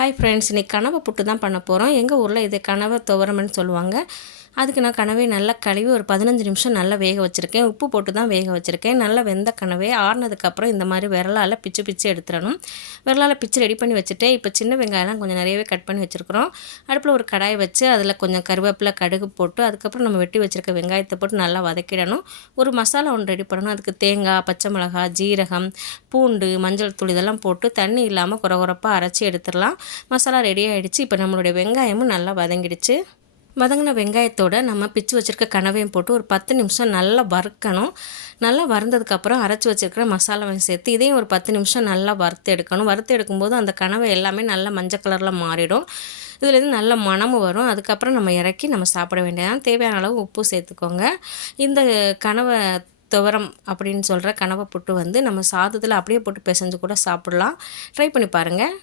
Hi friends இன்றைக்கி கனவை புட்டு தான் பண்ண போகிறோம் எங்கள் ஊரில் இது கனவை துவரம்னு சொல்லுவாங்க. அதுக்கு நான் கனவை நல்லா கழுவி ஒரு பதினஞ்சு நிமிஷம் நல்லா வேக வச்சுருக்கேன். உப்பு போட்டு தான் வேக வச்சுருக்கேன். நல்லா வெந்த கனவே ஆறுனதுக்கப்புறம் இந்த மாதிரி விரலால் பிச்சு பிச்சு எடுத்துடணும். விரலால் பிச்சு ரெடி பண்ணி வச்சுட்டு இப்போ சின்ன வெங்காயம்லாம் கொஞ்சம் நிறையவே கட் பண்ணி வச்சுருக்குறோம். அடுப்பில் ஒரு கடாய் வச்சு அதில் கொஞ்சம் கருவேப்பிலை கடுகு போட்டு அதுக்கப்புறம் நம்ம வெட்டி வச்சுருக்க வெங்காயத்தை போட்டு நல்லா வதக்கிடணும். ஒரு மசாலா ஒன்று ரெடி பண்ணணும். அதுக்கு தேங்காய் பச்சை மிளகாய் ஜீரகம் பூண்டு மஞ்சள் தூள் இதெல்லாம் போட்டு தண்ணி இல்லாமல் குறகுறப்பாக அரைச்சி எடுத்துடலாம். மசாலா ரெடி ஆகிடுச்சு இப்போ நம்மளுடைய வெங்காயமும் நல்லா வதங்கிடுச்சு. வதங்கின வெங்காயத்தோடு நம்ம பிச்சு வச்சுருக்க கனவையும் போட்டு ஒரு பத்து நிமிஷம் நல்லா வறுக்கணும். நல்லா வறுந்ததுக்கப்புறம் அரைச்சி வச்சுருக்கிற மசாலாவையும் சேர்த்து இதையும் ஒரு பத்து நிமிஷம் நல்லா வறுத்து எடுக்கணும். வறுத்து எடுக்கும்போது அந்த கனவை எல்லாமே நல்லா மஞ்சள் கலரில் மாறிடும். இதுலேருந்து நல்ல மணமும் வரும். அதுக்கப்புறம் நம்ம இறக்கி நம்ம சாப்பிட வேண்டியதான் தேவையான அளவு உப்பு சேர்த்துக்கோங்க. இந்த கனவை துவரம் அப்படின்னு சொல்கிற கனவை புட்டு வந்து நம்ம சாதத்தில் அப்படியே போட்டு பிசைஞ்சு கூட சாப்பிட்லாம். ட்ரை பண்ணி பாருங்கள்